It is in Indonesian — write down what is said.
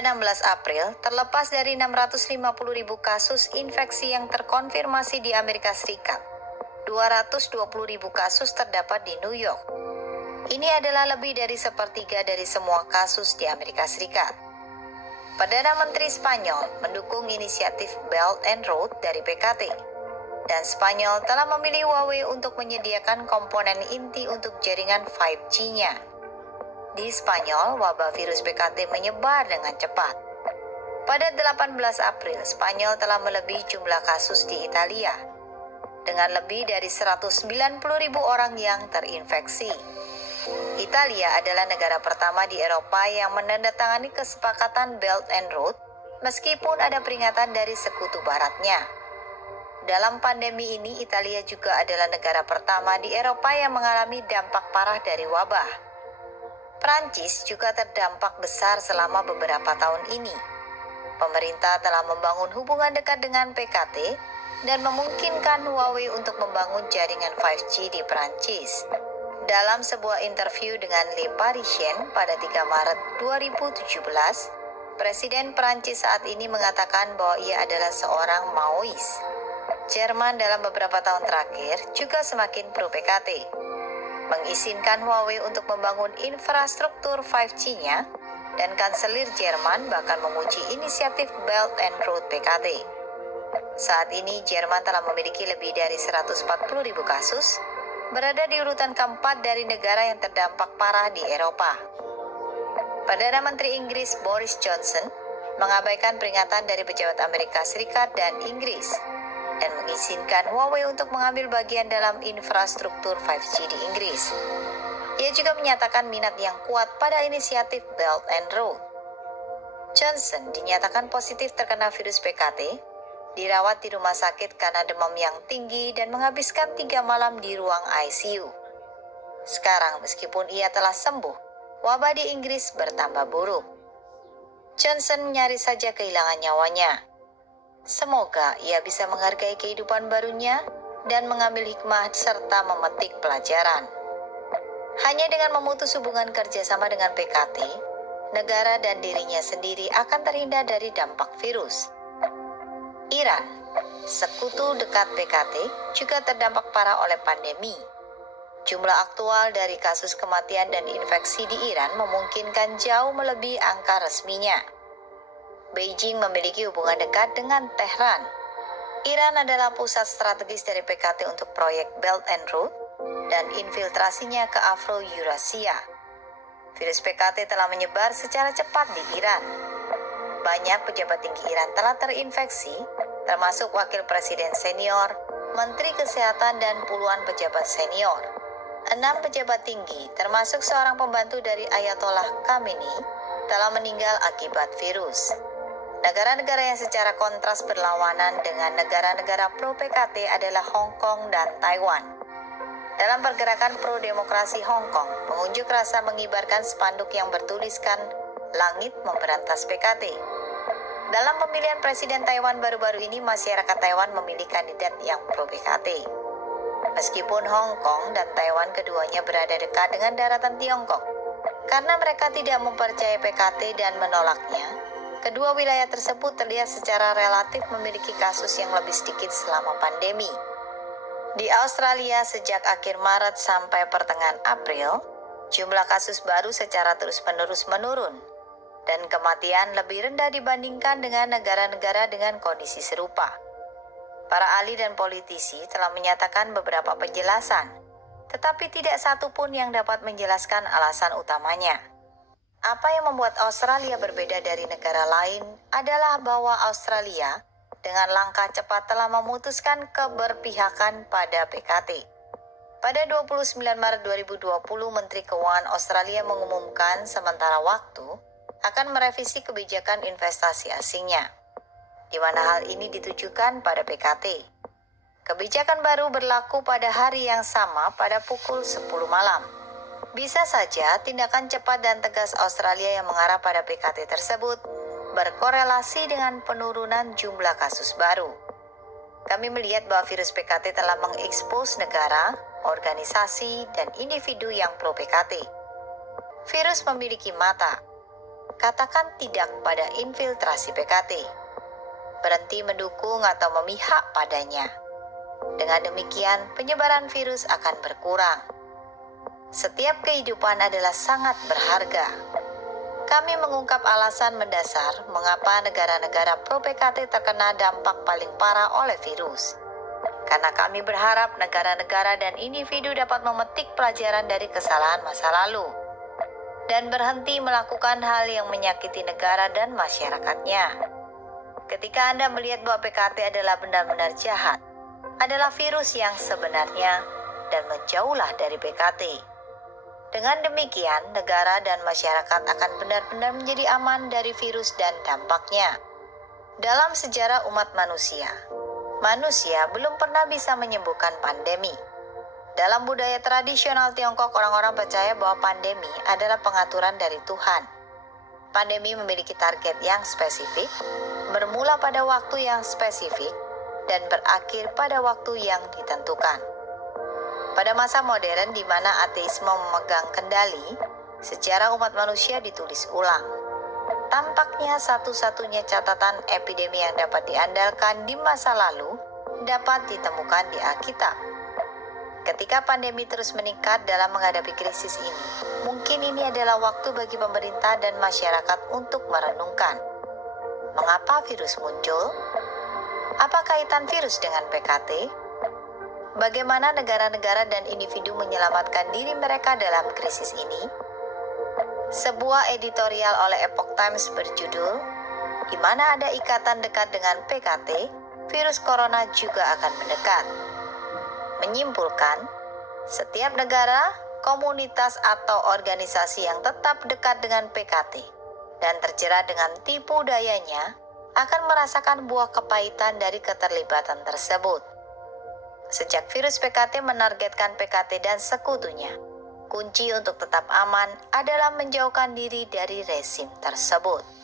16 April, terlepas dari 650.000 kasus infeksi yang terkonfirmasi di Amerika Serikat, 220.000 kasus terdapat di New York. Ini adalah lebih dari sepertiga dari semua kasus di Amerika Serikat. Perdana Menteri Spanyol mendukung inisiatif Belt and Road dari PKT, dan Spanyol telah memilih Huawei untuk menyediakan komponen inti untuk jaringan 5G-nya. Di Spanyol, wabah virus PKT menyebar dengan cepat. Pada 18 April, Spanyol telah melebihi jumlah kasus di Italia, dengan lebih dari 190.000 orang yang terinfeksi. Italia adalah negara pertama di Eropa yang menandatangani kesepakatan Belt and Road, meskipun ada peringatan dari sekutu baratnya. Dalam pandemi ini, Italia juga adalah negara pertama di Eropa yang mengalami dampak parah dari wabah. Prancis juga terdampak besar selama beberapa tahun ini. Pemerintah telah membangun hubungan dekat dengan PKT dan memungkinkan Huawei untuk membangun jaringan 5G di Prancis. Dalam sebuah interview dengan Le Parisien pada 3 Maret 2017, Presiden Prancis saat ini mengatakan bahwa ia adalah seorang Maois. Jerman dalam beberapa tahun terakhir juga semakin pro PKT, mengizinkan Huawei untuk membangun infrastruktur 5G-nya, dan Kanselir Jerman bahkan memuji inisiatif Belt and Road PKT. Saat ini Jerman telah memiliki lebih dari 140.000 kasus, berada di urutan keempat dari negara yang terdampak parah di Eropa. Perdana Menteri Inggris Boris Johnson mengabaikan peringatan dari pejabat Amerika Serikat dan Inggris, dan mengizinkan Huawei untuk mengambil bagian dalam infrastruktur 5G di Inggris. Ia juga menyatakan minat yang kuat pada inisiatif Belt and Road. Johnson dinyatakan positif terkena virus PKT, dirawat di rumah sakit karena demam yang tinggi dan menghabiskan 3 malam di ruang ICU. Sekarang, meskipun ia telah sembuh, wabah di Inggris bertambah buruk. Johnson nyaris saja kehilangan nyawanya. Semoga ia bisa menghargai kehidupan barunya dan mengambil hikmah serta memetik pelajaran. Hanya dengan memutus hubungan kerjasama dengan PKT, negara dan dirinya sendiri akan terhindar dari dampak virus. Iran, sekutu dekat PKT, juga terdampak parah oleh pandemi. Jumlah aktual dari kasus kematian dan infeksi di Iran memungkinkan jauh melebihi angka resminya. Beijing memiliki hubungan dekat dengan Tehran. Iran adalah pusat strategis dari PKT untuk proyek Belt and Road dan infiltrasinya ke Afro-Eurasia. Virus PKT telah menyebar secara cepat di Iran. Banyak pejabat tinggi Iran telah terinfeksi, termasuk wakil presiden senior, menteri kesehatan, dan puluhan pejabat senior. 6 pejabat tinggi, termasuk seorang pembantu dari Ayatollah Khamenei, telah meninggal akibat virus. Negara-negara yang secara kontras berlawanan dengan negara-negara pro-PKT adalah Hong Kong dan Taiwan. Dalam pergerakan pro-demokrasi Hong Kong, pengunjuk rasa mengibarkan spanduk yang bertuliskan "Langit memberantas PKT". Dalam pemilihan presiden Taiwan baru-baru ini, masyarakat Taiwan memilih kandidat yang pro-PKT. Meskipun Hong Kong dan Taiwan keduanya berada dekat dengan daratan Tiongkok, karena mereka tidak mempercayai PKT dan menolaknya, kedua wilayah tersebut terlihat secara relatif memiliki kasus yang lebih sedikit selama pandemi. Di Australia, sejak akhir Maret sampai pertengahan April, jumlah kasus baru secara terus-menerus menurun, dan kematian lebih rendah dibandingkan dengan negara-negara dengan kondisi serupa. Para ahli dan politisi telah menyatakan beberapa penjelasan, tetapi tidak satu pun yang dapat menjelaskan alasan utamanya. Apa yang membuat Australia berbeda dari negara lain adalah bahwa Australia dengan langkah cepat telah memutuskan keberpihakan pada PKT. Pada 29 Maret 2020, Menteri Keuangan Australia mengumumkan sementara waktu akan merevisi kebijakan investasi asingnya, di mana hal ini ditujukan pada PKT. Kebijakan baru berlaku pada hari yang sama pada pukul 10 malam. Bisa saja tindakan cepat dan tegas Australia yang mengarah pada PKT tersebut berkorelasi dengan penurunan jumlah kasus baru. Kami melihat bahwa virus PKT telah mengekspos negara, organisasi, dan individu yang pro PKT. Virus memiliki mata. katakan tidak pada infiltrasi PKT. Berhenti mendukung atau memihak padanya. Dengan demikian, penyebaran virus akan berkurang. Setiap kehidupan adalah sangat berharga. Kami mengungkap alasan mendasar mengapa negara-negara pro-PKT terkena dampak paling parah oleh virus. Karena kami berharap negara-negara dan individu dapat memetik pelajaran dari kesalahan masa lalu dan berhenti melakukan hal yang menyakiti negara dan masyarakatnya. Ketika Anda melihat bahwa PKT adalah benar-benar jahat, adalah virus yang sebenarnya, dan menjauhlah dari PKT. Dengan demikian, negara dan masyarakat akan benar-benar menjadi aman dari virus dan dampaknya. Dalam sejarah umat manusia belum pernah bisa menyembuhkan pandemi. Dalam budaya tradisional Tiongkok, orang-orang percaya bahwa pandemi adalah pengaturan dari Tuhan. Pandemi memiliki target yang spesifik, bermula pada waktu yang spesifik, dan berakhir pada waktu yang ditentukan. Pada masa modern di mana ateisme memegang kendali, sejarah umat manusia ditulis ulang. Tampaknya satu-satunya catatan epidemi yang dapat diandalkan di masa lalu dapat ditemukan di Alkitab. Ketika pandemi terus meningkat dalam menghadapi krisis ini, mungkin ini adalah waktu bagi pemerintah dan masyarakat untuk merenungkan. Mengapa virus muncul? Apa kaitan virus dengan PKT? Bagaimana negara-negara dan individu menyelamatkan diri mereka dalam krisis ini? Sebuah editorial oleh Epoch Times berjudul, "Di mana ada ikatan dekat dengan PKT, virus corona juga akan mendekat." Menyimpulkan, setiap negara, komunitas atau organisasi yang tetap dekat dengan PKT dan terjerat dengan tipu dayanya akan merasakan buah kepahitan dari keterlibatan tersebut. Sejak virus PKT menargetkan PKT dan sekutunya, kunci untuk tetap aman adalah menjauhkan diri dari rezim tersebut.